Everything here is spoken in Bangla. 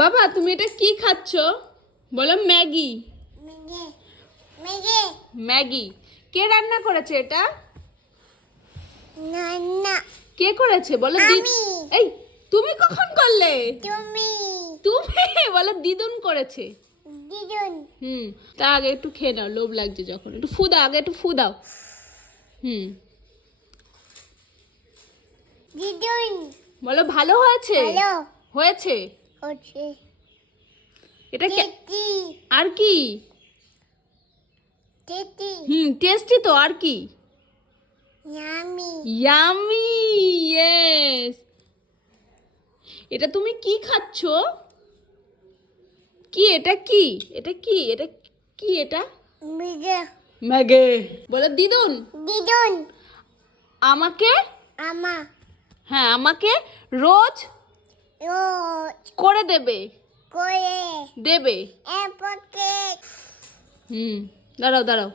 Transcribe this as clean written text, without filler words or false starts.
বাবা তুমি এটা কি খাচ্ছ? বলো ম্যাগি। ম্যাগি ম্যাগি কে রান্না করেছে এটা? না কে করেছে বলো? আমি। এই তুমি কখন করলে? তুমি তুমি বলো দিদুন করেছে। দিদুন তা আগে একটু খেয়ে নাও, লোভ লাগছে যখন। একটু ফু দাও, আগে একটু ফু দাও। দিদুন বলো ভালো হয়েছে? হ্যালো হয়েছে। হচ্ছে এটা টেটি আর কি? টেটি টেস্টি তো, আর কি? Yummy yummy, yes. এটা তুমি কি খাচ্ছ? কি এটা? কি এটা? কি এটা? কি এটা? মিগে ম্যাগে। বলো দিদুন দিদুন আমাকে, আমা হ্যাঁ আমাকে রোজ রোজ করে দেবে। করে দেবে। এপকে দাঁড়াও দাঁড়াও।